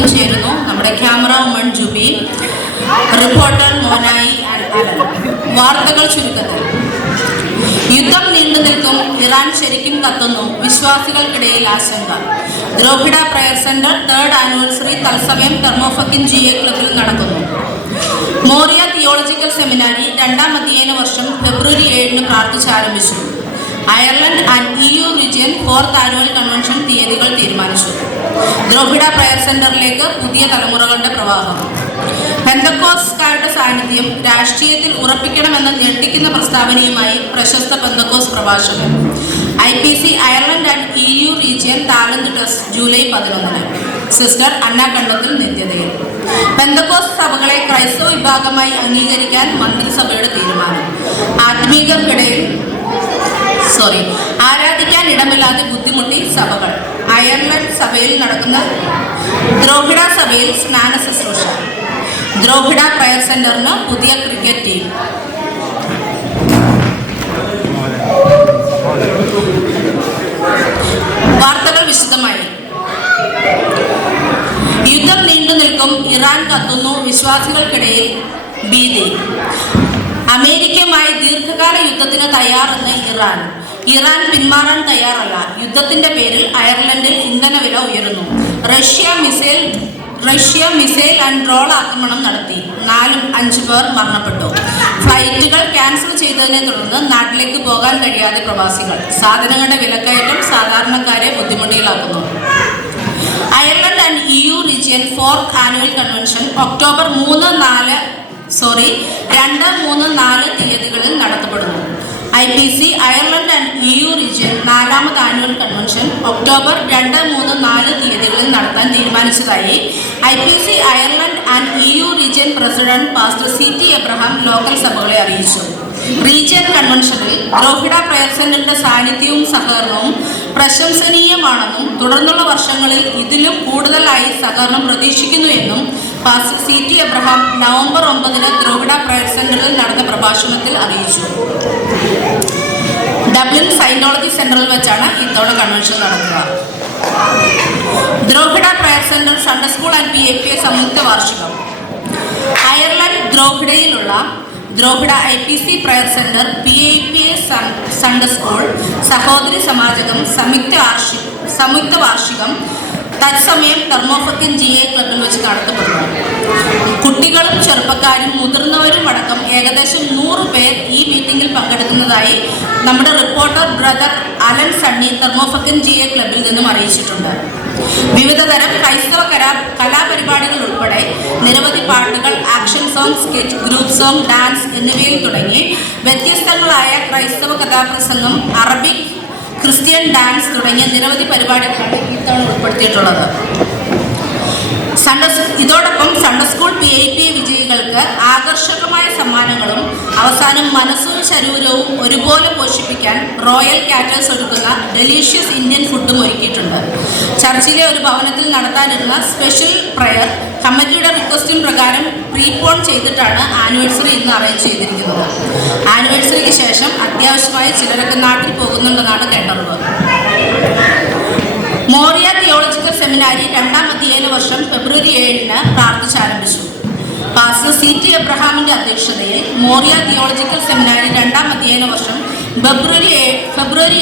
ഒപ്പം ചേരുന്നു നമ്മുടെ ക്യാമറ വുമൺ ജൂബി, റിപ്പോർട്ടർ മോനായി അലൻ. വാർത്തകൾ ചുരുക്കത്തിൽ. യുദ്ധം നീണ്ടു നിൽക്കും, ഇറാൻ ശരിക്കും കത്തുന്നു, വിശ്വാസികൾക്കിടയിൽ ആശങ്ക. ദ്രോഹിഡ പ്രയർ സെന്റർ 3rd ആനിവേഴ്സറി തത്സമയം തെർമോഫക്കിൻ GA ക്ലബിൽ നടക്കുന്നു. മോറിയ തിയോളജിക്കൽ സെമിനാരി 2ാം അധ്യയന വർഷം ഫെബ്രുവരി 7-ന് പ്രാർത്ഥിച്ചാരംഭിച്ചു. Ireland and EU region 4th annual convention തീയതികൾ തീരുമാനിച്ചു. ദ്രോഹിഡ പ്രയർ സെന്ററിലേക്ക് പുതിയ തലമുറകളുടെ പ്രവാഹം. പെന്തക്കോസ്കാരുടെ സാന്നിധ്യം രാഷ്ട്രീയത്തിൽ ഉറപ്പിക്കണമെന്ന ഞെട്ടിക്കുന്ന പ്രസ്താവനയുമായി പ്രശസ്ത പെന്തക്കോസ് പ്രഭാഷകൻ. IPC Ireland and EU region talent test July 11-ന്. സിസ്റ്റർ അന്ന കണ്ടത്തിൽ നിത്യതയിൽ. പെന്തക്കോസ് സഭകളെ ക്രൈസ്തവ വിഭാഗമായി അംഗീകരിക്കാൻ മന്ത്രിസഭയുടെ തീരുമാനം. ആരാധിക്കാൻ ഇടമില്ലാതെ ബുദ്ധിമുട്ടി സഭകൾ. അയർലൻഡ് സഭയിൽ നടക്കുന്ന ദ്രോഹിഡ സഭയിൽ സ്നാന ശുശ്രൂഷ. ദ്രോഹിഡ പ്രയർ സെന്ററിന് പുതിയ ക്രിക്കറ്റ് ടീം. വാർത്തകൾ വിശദമായി. യുദ്ധം നീണ്ടു നിൽക്കും, ഇറാൻ കത്തുന്നു, വിശ്വാസികൾക്കിടയിൽ ഭീതി. അമേരിക്കയുമായി ദീർഘകാല യുദ്ധത്തിന് തയ്യാറെന്ന് ഇറാൻ പിന്മാറാൻ തയ്യാറല്ല. യുദ്ധത്തിന്റെ പേരിൽ അയർലൻഡിൽ ഇന്ധനവില ഉയരുന്നു. റഷ്യ മിസൈൽ ആൻഡ് ഡ്രോൺ ആക്രമണം നടത്തി. 4-5 പേർ മരണപ്പെട്ടു. ഫ്ലൈറ്റുകൾ ക്യാൻസൽ ചെയ്തതിനെ തുടർന്ന് നാട്ടിലേക്ക് പോകാൻ കഴിയാതെ പ്രവാസികൾ. സാധനങ്ങളുടെ വിലക്കയറ്റം സാധാരണക്കാരെ ബുദ്ധിമുട്ടിലാക്കുന്നു. Ireland and EU region 4th annual convention October 2, 3, 4 തീയതികളിൽ നടത്തപ്പെടുന്നു. IPC Ireland and EU region 4ാമത് ആനുവൽ കൺവെൻഷൻ ഒക്ടോബർ 2, 3, 4 തീയതികളിൽ നടത്താൻ തീരുമാനിച്ചതായി IPC Ireland and EU region president pastor CT Abraham local സഭകളെ അറിയിച്ചു. റീജിയൻ കൺവെൻഷനിൽ ദ്രോഹിഡ പ്രയർ സെന്ററിന്റെ സാന്നിധ്യവും സഹകരണവും പ്രശംസനീയമാണെന്നും തുടർന്നുള്ള വർഷങ്ങളിൽ ഇതിലും കൂടുതലായി സഹകരണം പ്രതീക്ഷിക്കുന്നു എന്നും പാസ്റ്റർ CT എബ്രഹാം നവംബർ 9-ന് ദ്രോഹിഡ പ്രയർ സെന്ററിൽ നടന്ന പ്രഭാഷണത്തിൽ അറിയിച്ചു. ഡബ്ലിൻ സൈന്റോളജി സെന്ററിൽ വെച്ചാണ് ഇത്തവണ കൺവെൻഷൻ നടക്കുക. Drogheda prayer centre Sunday school and PFA സംയുക്ത വാർഷികം. അയർലൻഡ് ദ്രോഹിഡയിലുള്ള Drogheda IPC prayer centre PFA Sunday school സഹോദരി സമാജകം സംയുക്ത വാർഷികം തത്സമയം തെർമോഫക്കിൻ GA ക്ലബിൽ വെച്ച് നടത്തപ്പെടുന്നു. കുട്ടികളും ചെറുപ്പക്കാരും മുതിർന്നവരും അടക്കം ഏകദേശം 100 പേർ ഈ മീറ്റിംഗിൽ പങ്കെടുക്കുന്നതായി നമ്മുടെ reporter brother Alan Sunny Termonfeckin GA ക്ലബിൽ നിന്നും അറിയിച്ചിട്ടുണ്ട്. വിവിധതരം ക്രൈസ്തവ കലാപരിപാടികൾ ഉൾപ്പെടെ നിരവധി പാട്ടുകൾ, action song, skit, group song, dance എന്നിവയിൽ തുടങ്ങി വ്യത്യസ്തങ്ങളായ ക്രൈസ്തവ കഥാപ്രസംഗം, അറബിക്, ക്രിസ്ത്യൻ ഡാൻസ് തുടങ്ങിയ നിരവധി പരിപാടികളാണ് ഇത്തവണ ഉൾപ്പെടുത്തിയിട്ടുള്ളത്. ഇതോടൊപ്പം സൺഡേ സ്കൂൾ PFA വിജയികൾക്ക് ആകർഷകമായ സമ്മാനങ്ങളും അവസാനം മനസ്സും ശരീരവും ഒരുപോലെ പോഷിപ്പിക്കാൻ റോയൽ കാറ്റേഴ്സ് ഒരുക്കുന്ന ഡെലീഷ്യസ് ഇന്ത്യൻ ഫുഡും ഒരുക്കിയിട്ടുണ്ട്. ചർച്ചിലെ ഒരു ഭവനത്തിൽ നടത്താനിരുന്ന സ്പെഷ്യൽ പ്രയർ കമ്മിറ്റിയുടെ റിക്വസ്റ്റിന് പ്രകാരം പ്രീപോൺ ചെയ്തിട്ടാണ് ആനിവേഴ്സറി ഇന്ന് അറേഞ്ച് ചെയ്തിരിക്കുന്നത്. ആനിവേഴ്സറിക്ക് ശേഷം അത്യാവശ്യമായി ചിലരൊക്കെ നാട്ടിൽ പോകുന്നുണ്ടെന്നാണ് കേട്ടറിവ്. മോറിയ തിയോളജിക്കൽ സെമിനാരി 2ാം അധ്യയന വർഷം ഫെബ്രുവരി 7-ന് പ്രാർത്ഥിച്ചാരംഭിച്ചു. പാസ്റ്റർ CT എബ്രഹാമിന്റെ അധ്യക്ഷതയിൽ മോറിയ തിയോളജിക്കൽ സെമിനാരി 2ാം അധ്യയന വർഷം ഫെബ്രുവരി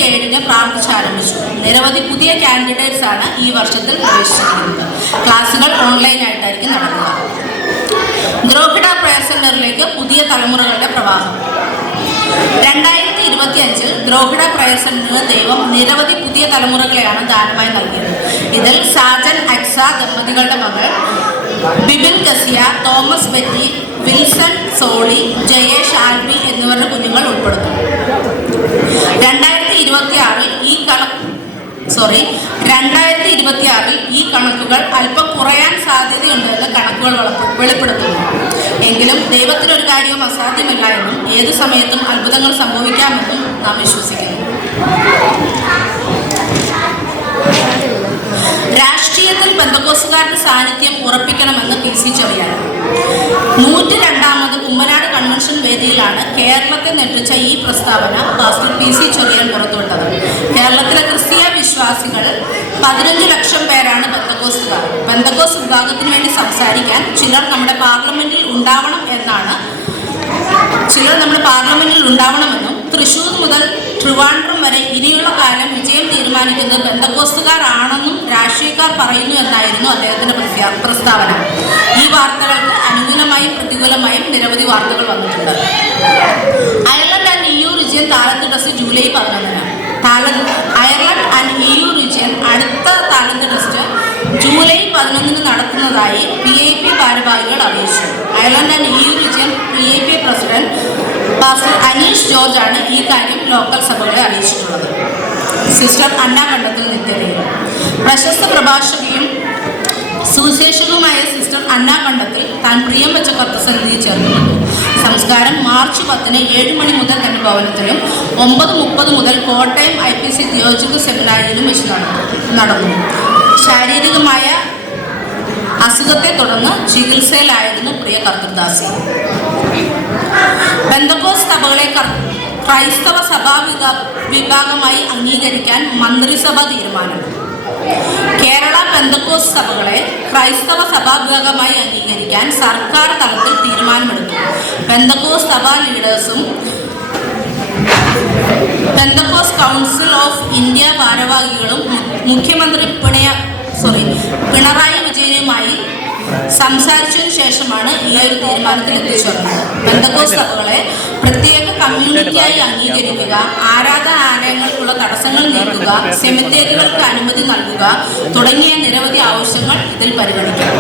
7-ന് പ്രാർത്ഥിച്ചാരംഭിച്ചു. നിരവധി പുതിയ കാൻഡിഡേറ്റ്സ് ആണ് ഈ വർഷത്തിൽ പ്രവേശിച്ചിരിക്കുന്നത്. ക്ലാസുകൾ ഓൺലൈനായിട്ടായിരിക്കും നടക്കുക. ദ്രോഹിഡ പ്രയർ സെന്ററിലേക്ക് പുതിയ തലമുറകളുടെ പ്രവാഹം. 2025 ദ്രോഹിഡ പ്രയർ സെന്ററിന് ദൈവം നിരവധി പുതിയ തലമുറകളെയാണ് ദാനമായി നൽകിയത്. ഇതിൽ സാജൻ അക്സ ദമ്പതികളുടെ മകൾ Bibin Kezia, Thomas Betty, Wilson Soly, Jayesh Albi എന്നിവരുടെ കുഞ്ഞുങ്ങൾ ഉൾപ്പെടുന്നു. 2026-ൽ ഈ കണക്കുകൾ അല്പം കുറയാൻ സാധ്യതയുണ്ടെന്ന് കണക്കുകൾ വെളിപ്പെടുത്തുന്നു. എങ്കിലും ദൈവത്തിനൊരു കാര്യവും അസാധ്യമല്ല എന്നും ഏത് സമയത്തും അത്ഭുതങ്ങൾ സംഭവിക്കാമെന്നും നാം വിശ്വസിക്കുന്നു. രാഷ്ട്രീയത്തിൽ പെന്തക്കോസ്തുകാരുടെ സാന്നിധ്യം ഉറപ്പിക്കണമെന്ന് PC ചെറിയാൻ. 102ാമത് കുമ്മനാട് കൺവെൻഷൻ വേദിയിലാണ് കേരളത്തെ നെട്ടിച്ച ഈ പ്രസ്താവന പാസ്റ്റർ PC ചെറിയാൻ പുറത്തുവിട്ടത്. കേരളത്തിലെ ക്രിസ്തീയ വിശ്വാസികൾ 15 ലക്ഷം പേരാണ് പെന്തക്കോസ്തുകാർ. പെന്തക്കോസ് വിഭാഗത്തിന് വേണ്ടി സംസാരിക്കാൻ ചിലർ നമ്മുടെ പാർലമെന്റിൽ ഉണ്ടാവണമെന്നും തൃശൂർ മുതൽ ട്രിവാൻഡ്രം വരെ ഇനിയുള്ള കാലം വിജയം തീരുമാനിക്കുന്നത് പെന്തക്കോസ്തുകാരാണെന്നും രാഷ്ട്രീയക്കാർ പറയുന്നു എന്നായിരുന്നു അദ്ദേഹത്തിന്റെ പ്രസ്താവന. ഈ വാർത്തകൾക്ക് അനുകൂലമായും പ്രതികൂലമായും നിരവധി വാർത്തകൾ വന്നിട്ടുണ്ട്. അയർലൻഡ് ആൻഡ് EU റീജിയൻ താലന്ത് ടെസ്റ്റ് ജൂലൈ 11-ന്. അയർലൻഡ് ആൻഡ് EU റീജിയൻ അടുത്ത താലന്ത് ടെസ്റ്റ് ജൂലൈ 11-ന് നടത്തുന്നതായി PIP ഭാരവാഹികൾ അറിയിച്ചു. Ireland and EU region PIP president pastor Aneesh George ആണ് ഈ കാര്യം ലോക്കൽ സഭകളെ അറിയിച്ചിട്ടുള്ളത്. സിസ്റ്റർ അന്ന കണ്ടത്തിൽ നിത്യതയിൽ. പ്രശസ്ത പ്രഭാഷകയും സുവിശേഷകവുമായ സിസ്റ്റർ അന്ന കണ്ടത്തിൽ താൻ പ്രിയം വെച്ച കർത്തസന്നിധിയിൽ ചേർന്നിട്ടുണ്ട്. സംസ്കാരം മാർച്ച് 10-ന് 7 മണി മുതൽ തന്റെ ഭവനത്തിലും 9:30 മുതൽ കോട്ടയം IPC തിയോളജിക്കൽ സെമിനാരിയിലും വെച്ച് നടന്നു. ശാരീരികമായ അസുഖത്തെ തുടർന്ന് ചികിത്സയിലായിരുന്നു പ്രിയ കർത്തൃദാസി. പെന്തക്കോസ് സഭകളെ ക്രൈസ്തവ സഭാ വിഭാഗമായി അംഗീകരിക്കാൻ മന്ത്രിസഭ തീരുമാനം. കേരള പെന്തക്കോസ് സഭകളെ ക്രൈസ്തവ സഭാ വിഭാഗമായി അംഗീകരിക്കാൻ സർക്കാർ തലത്തിൽ തീരുമാനമെടുത്തു. പെന്തക്കോസ് സഭാ ലീഡേഴ്സും പെന്തക്കോസ് കൗൺസിൽ ഓഫ് ഇന്ത്യ ഭാരവാഹികളും മുഖ്യമന്ത്രി പിണറായി വിജയനുമായി സംസാരിച്ചതിനു ശേഷമാണ് ഈ ഒരു തീരുമാനത്തിൽ എത്തിച്ചേർന്നത്. പെന്തക്കോസ് സഭകളെ പ്രത്യേക കമ്മ്യൂണിറ്റിയായി അംഗീകരിക്കുക, ആരാധനാലയങ്ങൾക്കുള്ള തടസ്സങ്ങൾ നീക്കുക, സെമിത്തേരികൾക്ക് അനുമതി നൽകുക തുടങ്ങിയ നിരവധി ആവശ്യങ്ങൾ ഇതിൽ പരിഗണിക്കാം.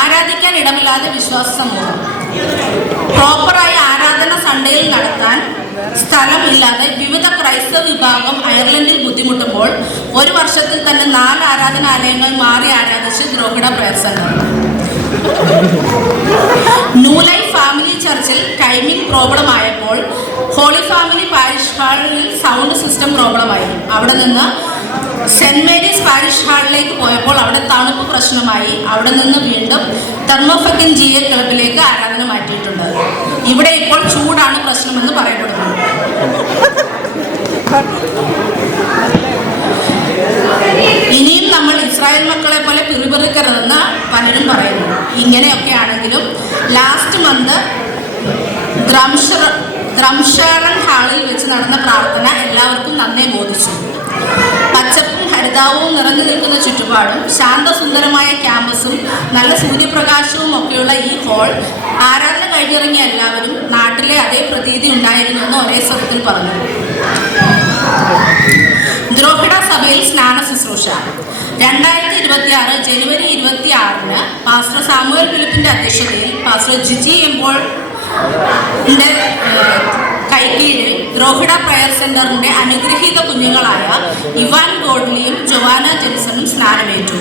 ആരാധിക്കാൻ ഇടമില്ലാതെ വിശ്വാസ സമൂഹം. പ്രോപ്പറായി ആരാധന സൺഡേയിൽ നടത്താൻ സ്ഥലമില്ലാതെ വിവിധ ക്രൈസ്തവ വിഭാഗം അയർലൻഡിൽ ബുദ്ധിമുട്ടുമ്പോൾ ഒരു വർഷത്തിൽ തന്നെ 4 ആരാധനാലയങ്ങൾ മാറി ആരാധിച്ച് Drogheda prayer centre. New life family ചർച്ചിൽ ടൈമിംഗ് പ്രോബ്ലം ആയപ്പോൾ ഹോളി ഫാമിലി പാരിഷ് ഹാളിൽ സൗണ്ട് സിസ്റ്റം പ്രോബ്ലമായി. അവിടെ നിന്ന് സെന്റ് മേരീസ് പാരിഷ് ഹാളിലേക്ക് പോയപ്പോൾ അവിടെ തണുപ്പ് പ്രശ്നമായി. അവിടെ നിന്ന് വീണ്ടും തെർമോഫെക്കിൻ GA ക്ലബിലേക്ക് ആരാധന മാറ്റിയിട്ടുണ്ട്. ഇവിടെ ഇപ്പോൾ ചൂടാണ് പ്രശ്നമെന്ന് പറയപ്പെടുന്നു. ഇനിയും നമ്മൾ ഇസ്രായേൽ മക്കളെ പോലെ പിറുപിറുക്കരുതെന്ന് പലരും പറയുന്നു. ഇങ്ങനെയൊക്കെ ആണെങ്കിലും ലാസ്റ്റ് മന്ത് ദ്രംഷറൻ ഹാളിൽ വെച്ച് നടന്ന പ്രാർത്ഥന എല്ലാവർക്കും നന്നേ ബോധിച്ചു. പച്ചപ്പും ഹരിതാവും നിറഞ്ഞു നിൽക്കുന്ന ചുറ്റുപാടും ശാന്തസുന്ദരമായ ക്യാമ്പസും നല്ല സൂര്യപ്രകാശവും ഒക്കെയുള്ള ഈ ഹാൾ ആരാധന കഴിഞ്ഞിറങ്ങിയ എല്ലാവരും നാട്ടിലെ അതേ പ്രതീതി ഉണ്ടായിരുന്നു എന്ന് ഒരേ സ്വരത്തിൽ പറഞ്ഞു. ദ്രോഹിഡ സഭയിൽ സ്നാന ശുശ്രൂഷ. 2026 ജനുവരി 26-ന് പാസ്റ്റർ സാമുവൽ ഫിലിപ്പിന്റെ അധ്യക്ഷതയിൽ പാസ്റ്റർ ജിജി എംപോൾ കൈകീഴിൽ ദ്രോഹിഡ പ്രയർ സെന്ററിന്റെ അനുഗ്രഹീത കുഞ്ഞുങ്ങളായ ഇവാൻ ഗോഡ്ലിയും ജോവാന ജെൻസണും സ്നാനമേറ്റു.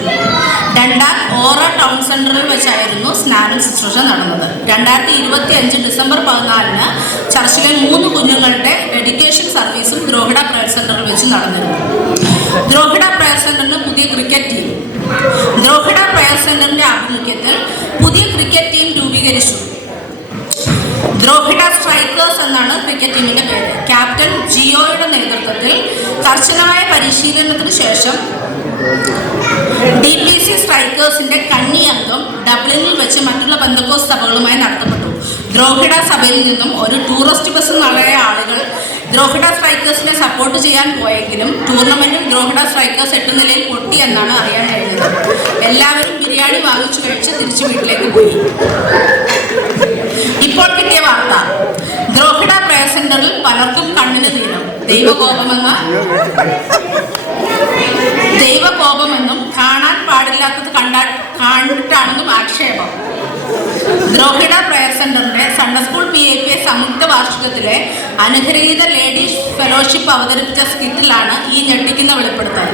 ഓറ ടൗൺ സെന്ററിൽ വെച്ചായിരുന്നു സ്നാനം ശുശ്രൂഷ നടന്നത്. 2025 ഡിസംബർ 14-ന് ചർച്ചിലെ 3 കുഞ്ഞുങ്ങളുടെ ഡെഡിക്കേഷൻ സർവീസും ദ്രോഹിഡ പ്രയർ സെന്ററിൽ വെച്ച് നടന്നിരുന്നു. ദ്രോഹിഡ പ്രയർ സെന്ററിന് പുതിയ ക്രിക്കറ്റ് ടീം. ദ്രോഹിഡ പ്രയർ സെന്ററിന്റെ ആഭിമുഖ്യത്തിൽ പുതിയ ക്രിക്കറ്റ് ടീം രൂപീകരിച്ചു. ദ്രോഹിഡ സ്ട്രൈക്കേഴ്സ് എന്നാണ് ക്രിക്കറ്റ് ടീമിന്റെ പേര്. ക്യാപ്റ്റൻ ജിയോയുടെ നേതൃത്വത്തിൽ കർശനമായ പരിശീലനത്തിന് ശേഷം DPC സ്ട്രൈക്കേഴ്സിന്റെ കന്നി അംഗം ഡബ്ലിനിൽ വെച്ച് മറ്റുള്ള പെന്തക്കോസ് സഭകളുമായി നടത്തപ്പെട്ടു. ദ്രോഹിഡ സഭയിൽ നിന്നും ഒരു ടൂറിസ്റ്റ് ബസ് നിറയെ ആളുകൾ ദ്രോഹിഡ സ്ട്രൈക്കേഴ്സിനെ സപ്പോർട്ട് ചെയ്യാൻ പോയെങ്കിലും ടൂർണമെന്റിൽ ദ്രോഹിഡ സ്ട്രൈക്കേഴ്സ് 8 നിലയിൽ പൊട്ടി എന്നാണ് അറിയാൻ കഴിഞ്ഞത്. എല്ലാവരും ബിരിയാണി വാങ്ങിച്ചു കഴിച്ച് തിരിച്ചു വീട്ടിലേക്ക് പോയി. ഇപ്പോൾ കിട്ടിയ വാർത്ത, ദ്രോഹിഡ പ്രയർ സെന്ററിൽ പലർക്കും കണ്ണിന് നീളം. ദൈവകോപമെന്നും കാണാൻ പാടില്ലാത്തത് കണ്ടിട്ടാണെന്നും ആക്ഷേപം. ദ്രോഹിഡ പ്രയർ സെന്ററിന്റെ സൺഡേ സ്കൂൾ PIPA സംയുക്ത വാർഷികത്തിലെ അനുഗ്രഹീത ലേഡീസ് ഫെലോഷിപ്പ് അവതരിപ്പിച്ച സ്കിറ്റിലാണ് ഈ ഞെട്ടിക്കുന്ന വെളിപ്പെടുത്തൽ.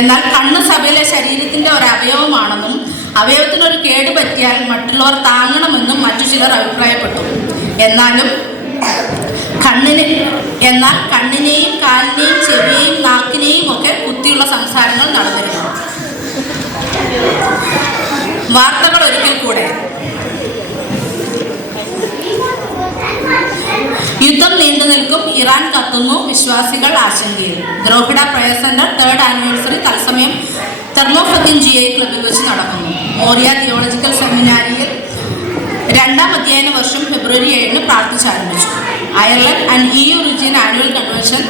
എന്നാൽ കണ്ണ് സഭയിലെ ശരീരത്തിന്റെ ഒരു അവയവമാണെന്നും അവയവത്തിനൊരു കേട് പറ്റിയാൽ മറ്റുള്ളവർ താങ്ങണമെന്നും മറ്റു ചിലർ അഭിപ്രായപ്പെട്ടു. എന്നാൽ കണ്ണിനെയും കാലിനെയും ചെവിയെയും നാക്കിനെയും ഒക്കെ കുത്തിയുള്ള സംസാരങ്ങൾ നടന്നിരുന്നു. വാർത്തകൾ ഒരിക്കൽ കൂടെ. യുദ്ധം നീണ്ടു നിൽക്കും, ഇറാൻ കത്തുന്നു, വിശ്വാസികൾ ആശങ്കയിൽ. ദ്രോഹിഡ പ്രയർ സെന്റർ 3rd ആനിവേഴ്സറി തത്സമയം ദർലോഫത്തിൻ GI ക്ലബിൽ വെച്ച് നടക്കുന്നു. മോറിയ തിയോളജിക്കൽ സെമിനാരിയിൽ 2ാം അധ്യയന വർഷം ഫെബ്രുവരി 7 പ്രാർത്ഥിച്ചാരംഭിച്ചു. Ireland and EU region annual convention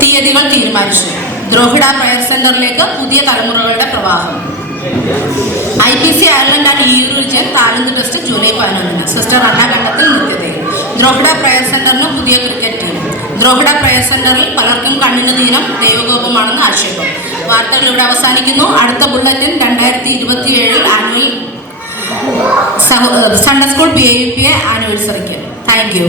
തീയതികൾ തീരുമാനിച്ചു. ദ്രോഹിഡ പ്രയർ സെന്ററിലേക്ക് പുതിയ തലമുറകളുടെ പ്രവാഹം. IPC Ireland and EU region talent test July 11. Sister Anna Kandathil നിത്യതയിൽ. ദ്രോഹിഡ പ്രയർ സെന്ററിന് പുതിയ ക്രിക്കറ്റ് ടീം. ദ്രോഹിഡ പ്രയർ സെന്ററിൽ പലർക്കും കണ്ണിന് ദീനം ദൈവകോപമാണെന്ന് ആക്ഷേപം. വാർത്തകൾ ഇവിടെ അവസാനിക്കുന്നു. അടുത്ത bulletin 2027 annual Sunday school PIPA ആനിവേഴ്സറിക്ക്. Thank U.